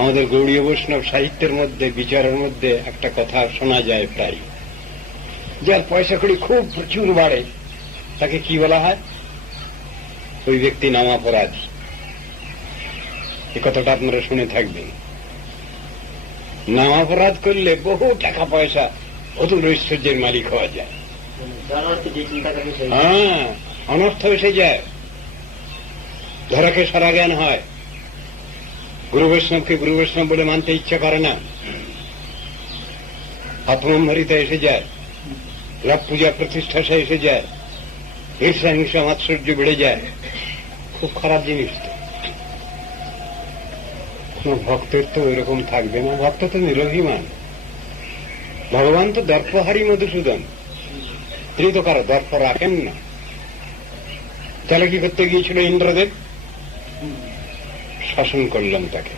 আমাদের গৌড়ীয় বৈষ্ণব সাহিত্যের মধ্যে, বিচারের মধ্যে একটা কথা শোনা যায় প্রায়, যার পয়সা কড়ি খুব প্রচুর বাড়ে তাকে কি বলা হয়? ওই ব্যক্তি নামাপরাধী। এ কথাটা আপনারা শুনে থাকবেন। নামাপরাধ করলে বহু টাকা পয়সা, অতুল ঐশ্বর্যের মালিক হওয়া যায়। হ্যাঁ, অনর্থ এসে যায়, ধরাকে সারা জ্ঞান হয়, গুরু বৈষ্ণবকে গুরু বৈষ্ণব বলে মানতে ইচ্ছা করে না, আত্মম্ভারিতা এসে যায়, লাভ পূজা প্রতিষ্ঠা সে এসে যায়, ঈর্ষা হিংসা মাৎসর্য বেড়ে যায়। খুব খারাপ জিনিস তো। কোন ভক্তের তো এরকম থাকবে না, ভক্ত তো নিরভিমান। ভগবান তো দর্পহারী মধুসূদন, তিনি তো কারো দর্প রাখেন না। তাহলে কি করতে গিয়েছিল ইন্দ্রদেব? শাসন করলেন তাকে।